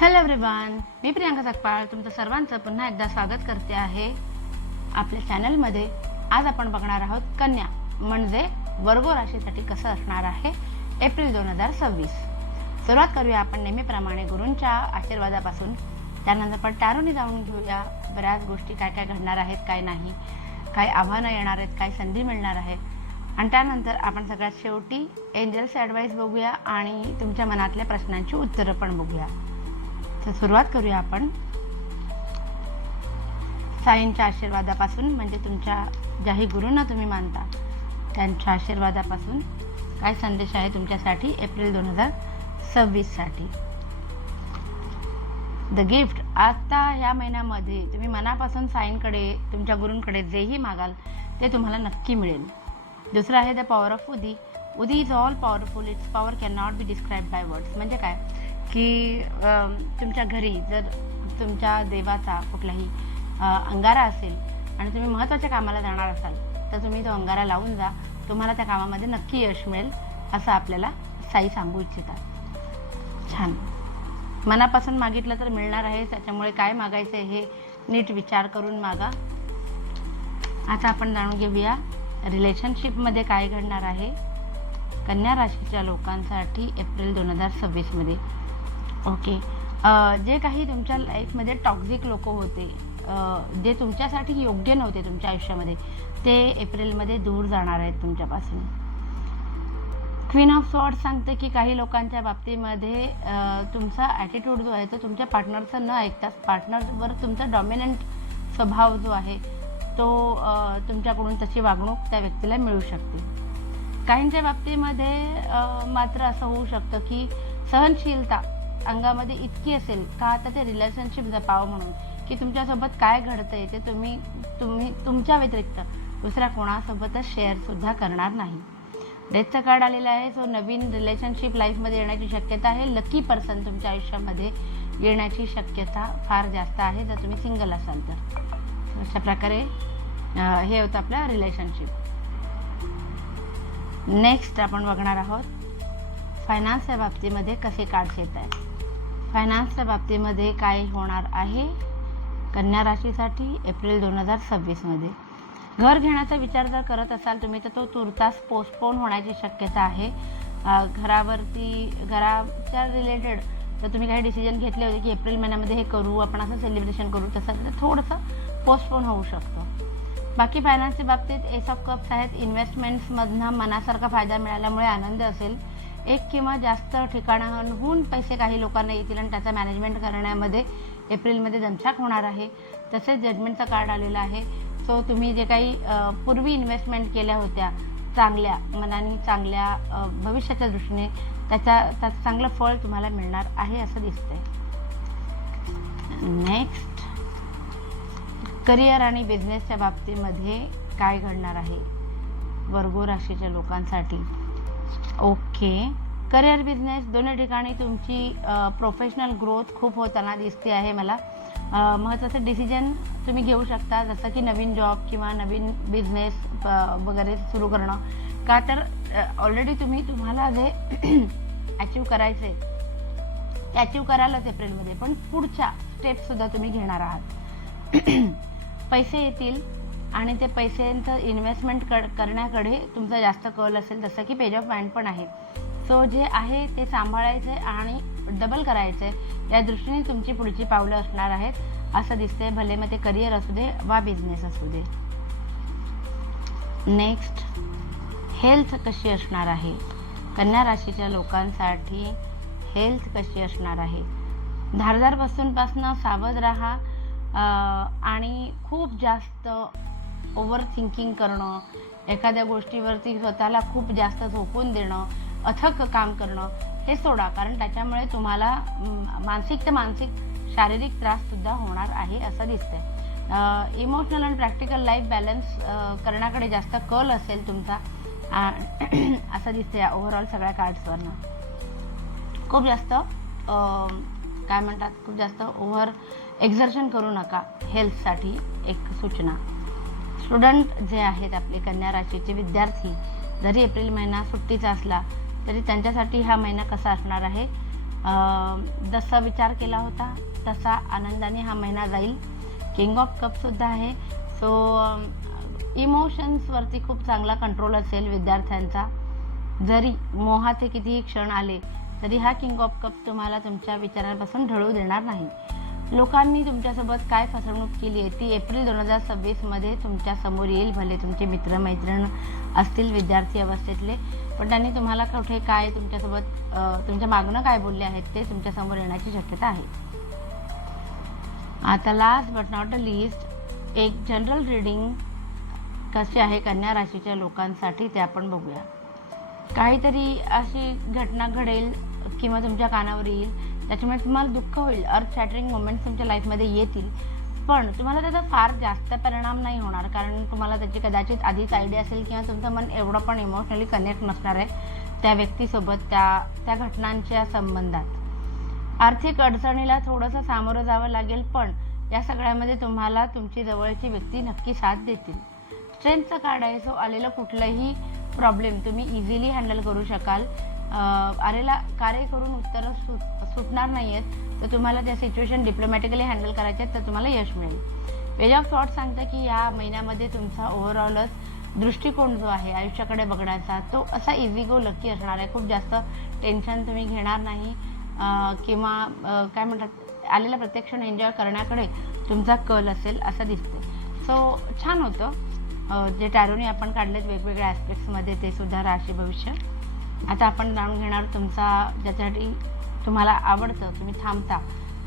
Hello everyone, मी प्रियांका सकपाळ तुमचं सर्वांचं पुन्हा एकदा स्वागत करते आहे आपल्या चॅनलमध्ये. आज आपण बघणार आहोत कन्या म्हणजे वर्गो राशीसाठी कसं असणार आहे एप्रिल 2026. सुरुवात करूया आपण नेहमीप्रमाणे गुरूंच्या आशीर्वादापासून. त्यानंतर आपण टॅरोने जाऊन घेऊया बऱ्याच गोष्टी, काय काय घडणार आहेत, काय नाही, काय आव्हानं येणार आहेत, काय संधी मिळणार आहे. आणि त्यानंतर आपण सगळ्यात शेवटी एंजल्स ॲडवाईस बघूया आणि तुमच्या मनातल्या प्रश्नांची उत्तरं पण बघूया. तर सुरुवात करूया आपण साईंच्या आशीर्वादापासून, म्हणजे तुमच्या ज्याही गुरूंना तुम्ही मानता त्यांच्या आशीर्वादापासून काय संदेश आहे तुमच्यासाठी एप्रिल 2026 साठी. The gift. आता ह्या महिन्यामध्ये तुम्ही मनापासून साईंकडे, तुमच्या गुरूंकडे जेही मागाल ते तुम्हाला नक्की मिळेल. दुसरं आहे द पॉवर ऑफ उदी. उदी is all powerful, it's power can not be describe by words. म्हणजे काय की तुमच्या घरी जर तुमच्या देवाचा कुठलाही अंगारा असेल आणि तुम्ही महत्त्वाच्या कामाला जाणार असाल तर तुम्ही तो अंगारा लावून जा, तुम्हाला त्या कामामध्ये नक्की यश मिळेल असं आपल्याला साई सांगू इच्छितात. छान. मनापासून मागितलं तर मिळणार आहे, त्याच्यामुळे काय मागायचं हे नीट विचार करून मागा. आता आपण जाणून घेऊया रिलेशनशिपमध्ये काय घडणार आहे कन्या राशीच्या लोकांसाठी एप्रिल 2026 मध्ये. ओके. जे काही तुमच्या लाईफमध्ये टॉक्झिक लोक होते, जे तुमच्यासाठी योग्य नव्हते तुमच्या आयुष्यामध्ये, ते एप्रिलमध्ये दूर जाणार आहेत तुमच्यापासून. क्वीन ऑफ सॉर्ड्स सांगते की काही लोकांच्या बाबतीमध्ये तुमचा ॲटिट्यूड जो आहे तो तुमच्या पार्टनरचं न ऐकता पार्टनरवर तुमचा डॉमिनंट स्वभाव जो आहे तो तुमच्याकडून तशी वागणूक त्या व्यक्तीला मिळू शकते. काहींच्या बाबतीमध्ये मात्र असं होऊ शकतं की सहनशीलता अंगामध्ये इतकी असेल का आता ते रिलेशनशिप जपावं म्हणून की तुमच्यासोबत काय घडतंय ते तुम्ही तुमच्या व्यतिरिक्त दुसऱ्या कोणासोबतच शेअरसुद्धा करणार नाही. डेथचं कार्ड आलेलं आहे. सो नवीन रिलेशनशिप लाईफमध्ये येण्याची शक्यता आहे. लकी पर्सन तुमच्या आयुष्यामध्ये येण्याची शक्यता फार जास्त आहे जर तुम्ही सिंगल असाल तर. अशा प्रकारे हे होतं आपलं रिलेशनशिप. नेक्स्ट आपण बघणार आहोत फायनान्सच्या बाबतीमध्ये कसे कार्ड्स येत आहेत. फायनान्सच्या बाबतीमध्ये काय होणार आहे कन्या राशीसाठी एप्रिल 2026 मध्ये. घर घेण्याचा विचार जर करत असाल तुम्ही तर तो तुर्तास पोस्टपोन होण्याची शक्यता आहे. घराच्या रिलेटेड तर तुम्ही काही डिसिजन घेतले होते की एप्रिल महिन्यामध्ये हे करू, आपण असं सेलिब्रेशन करू, तसं तर थोडंसं पोस्टपोन होऊ शकतं. बाकी फायनान्सच्या बाबतीत एस ऑफ कप्स आहेत. इन्व्हेस्टमेंट्समधनं मनासारखा फायदा मिळाल्यामुळे आनंद असेल. एक किंवा जास्त ठिकाणाहून पैसे काही लोकांना येतील आणि त्याचा मॅनेजमेंट करण्यामध्ये एप्रिलमध्ये दमछाक होणार आहे. तसेच जजमेंटचा कार्ड आलेला आहे. सो तुम्ही जे काही पूर्वी इन्व्हेस्टमेंट केल्या होत्या चांगल्या मनाने, चांगल्या भविष्याच्या दृष्टीने त्याचं चांगलं फळ तुम्हाला मिळणार आहे असं दिसतंय. नेक्स्ट करिअर आणि बिझनेसच्या बाबतीमध्ये काय घडणार आहे वर्गो राशीच्या लोकांसाठी. ओके. करिअर बिझनेस दोन्ही ठिकाणी तुमची प्रोफेशनल ग्रोथ खूप होताना दिसते आहे मला. महत्त्वाचे डिसिजन तुम्ही घेऊ शकता, जसं की नवीन जॉब किंवा नवीन बिझनेस वगैरे सुरू करणं. का तर ऑलरेडी तुम्हाला जे अचीव करायचं आहे ते अचीव करायलाच एप्रिलमध्ये, पण पुढच्या स्टेप्ससुद्धा तुम्ही घेणार आहात. पैसे येतील आणि ते पैशांचं इन्व्हेस्टमेंट करण्याकडे तुमचा जास्त कल असेल, जसं की पेज ऑफ माइंड पण आहे. सो जे आहे ते सांभाळायचं आहे आणि डबल करायचं आहे या दृष्टीने तुमची पुढची पावलं असणार आहेत असं दिसतंय, भले मग ते करिअर असू दे वा बिझनेस असू दे. नेक्स्ट हेल्थ कशी असणार आहे कन्या राशीच्या लोकांसाठी. हेल्थ कशी असणार आहे. धारदार वस्तूंपासून सावध राहा आणि खूप जास्त ओव्हर थिंकिंग करणं, एखाद्या गोष्टीवरती स्वतःला खूप जास्त झोकून देणं, अथक काम करणं हे सोडा, कारण त्याच्यामुळे तुम्हाला मानसिक शारीरिक त्राससुद्धा होणार आहे असं दिसतंय. इमोशनल आणि प्रॅक्टिकल लाईफ बॅलन्स करण्याकडे जास्त कल असेल तुमचा असं दिसतंय ओव्हरऑल सगळ्या कार्ड्सवरनं. खूप जास्त काय म्हणतात, खूप जास्त ओव्हर एक्झर्शन करू नका हेल्थसाठी एक सूचना. स्टुडंट जे आहेत आपले कन्या राशीचे विद्यार्थी, जरी एप्रिल महिना सुट्टीचा असला तरी त्यांच्यासाठी हा महिना कसा असणार आहे जसा विचार केला होता तसा आनंदाने हा महिना जाईल. किंग ऑफ कपसुद्धा आहे. सो इमोशन्सवरती खूप चांगला कंट्रोल असेल विद्यार्थ्यांचा. जरी मोहाचे कितीही क्षण आले तरी हा किंग ऑफ कप्स तुम्हाला तुमच्या विचारांपासून ढळू देणार नाही. लोकांनी तुमच्यासोबत काय फसवणूक केली आहे ती एप्रिल 2026मध्ये तुमच्या समोर येईल. भले तुमचे मित्रमैत्रीण असतील विद्यार्थी अवस्थेतले, पण त्यांनी तुम्हाला कुठे काय तुमच्यासोबत तुमच्या मागणं काय बोलले आहेत ते तुमच्यासमोर येण्याची शक्यता आहे. आता last but not the least एक जनरल रीडिंग कशी आहे कन्या राशीच्या लोकांसाठी ते आपण बघूया. काहीतरी अशी घटना घडेल किंवा तुमच्या कानावर येईल त्याच्यामुळे तुम्हाला दुःख होईल. अर्थ शॅटरिंग मोमेंट्स तुमच्या लाईफमध्ये येतील, पण तुम्हाला त्याचा फार जास्त परिणाम नाही होणार, कारण तुम्हाला त्याची कदाचित आधीच आयडिया असेल किंवा तुमचं मन एवढं पण इमोशनली कनेक्ट नसणार आहे त्या व्यक्तीसोबत त्या घटनांच्या संबंधात. आर्थिक अडचणीला थोडंसं सामोरं जावं लागेल, पण या सगळ्यामध्ये तुम्हाला तुमची जवळची व्यक्ती नक्की साथ देतील. स्ट्रेंथचं कार्ड आहे. सो आलेलं कुठलंही प्रॉब्लेम तुम्ही इझिली हँडल करू शकाल. आलेला कार्य करून उत्तरं सुटणार नाही आहेत तर तुम्हाला त्या सिच्युएशन डिप्लोमॅटिकली हँडल करायचे आहेत तर तुम्हाला यश मिळेल. पेज ऑफ थॉट सांगतं की या महिन्यामध्ये तुमचा ओव्हरऑलच दृष्टिकोन जो आहे आयुष्याकडे बघण्याचा तो असा इझी गो लकी असणार आहे. खूप जास्त टेन्शन तुम्ही घेणार नाही किंवा काय म्हणतात आलेला प्रत्येक क्षण एन्जॉय करण्याकडे तुमचा कल असेल असं दिसते. सो छान होतं जे टॅरोने आपण काढलेत वेगवेगळ्या ॲस्पेक्ट्समध्ये ते सुद्धा राशी भविष्य. आता आपण जाणून घेणार तुमचा ज्याच्यासाठी तुम्हाला आवडतं तुम्ही थांबता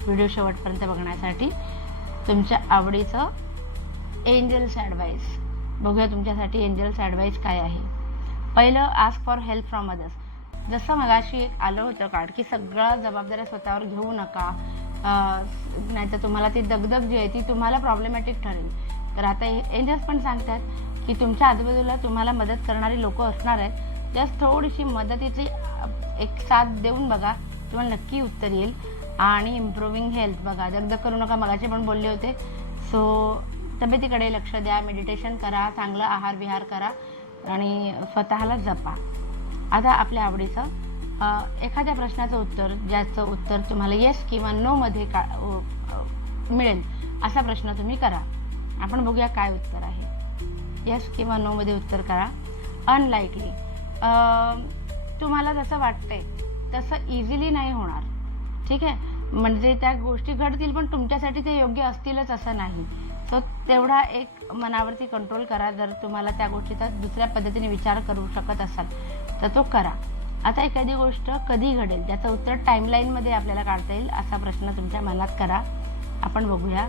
व्हिडिओ शेवटपर्यंत बघण्यासाठी तुमच्या आवडीचं एंजल्स ॲडवाईस. बघूया तुमच्यासाठी एंजल्स ॲडवाईस काय आहे. पहिलं ask for help from others. जसं मगाशी एक आलं होतं कार्ड की सगळं जबाबदाऱ्या स्वतःवर घेऊ नका, नाहीतर तुम्हाला ती दगदग जी आहे ती तुम्हाला प्रॉब्लेमॅटिक ठरेल. तर आता एंजल्स पण सांगतात की तुमच्या आजूबाजूला तुम्हाला मदत करणारी लोक असणार आहेत. जस्ट थोडीशी मदतीची एक साथ देऊन बघा, तुम्हाला नक्की उत्तर येईल. आणि इम्प्रूव्हिंग हेल्थ बघा, दगदग करू नका, मगाचे पण बोलले होते. सो तब्येतीकडे लक्ष द्या, मेडिटेशन करा, चांगला आहार विहार करा आणि स्वतःला जपा. आता आपल्या आवडीचं एखाद्या प्रश्नाचं उत्तर ज्याचं उत्तर तुम्हाला येस किंवा नोमध्ये मिळेल असा प्रश्न तुम्ही करा. आपण बघूया काय उत्तर आहे. येस किंवा नोमध्ये उत्तर करा. अनलाइकली, तुम्हाला जसं वाटतंय तसं इझिली नाही होणार, ठीक आहे. म्हणजे त्या गोष्टी घडतील पण तुमच्यासाठी ते योग्य असतीलच असं नाही. सो तेवढा एक मनावरती कंट्रोल करा. जर तुम्हाला त्या गोष्टीचा दुसऱ्या पद्धतीने विचार करू शकत असाल तर तो करा. आता एखादी गोष्ट कधी घडेल त्याचं उत्तर टाईमलाईनमध्ये आपल्याला काढता येईल असा प्रश्न तुमच्या मनात करा. आपण बघूया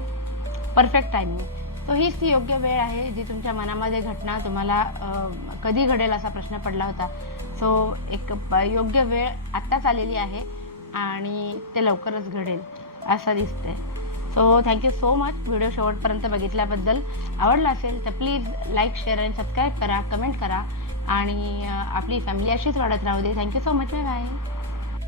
परफेक्ट टायमिंग. सो हीच ती योग्य वेळ आहे जी तुमच्या मनामध्ये घटना तुम्हाला कधी घडेल असा प्रश्न पडला होता. सो एक योग्य वेळ आत्ताच आलेली आहे आणि ते लवकरच घडेल असं दिसतंय. So thank you so much video शेवटपर्यंत बघितल्याबद्दल. आवडला असेल तर प्लीज लाईक शेअर आणि सबस्क्राईब करा, कमेंट करा आणि आपली फॅमिली अशीच वाढत राहू दे. Thank you so much. Bye bye.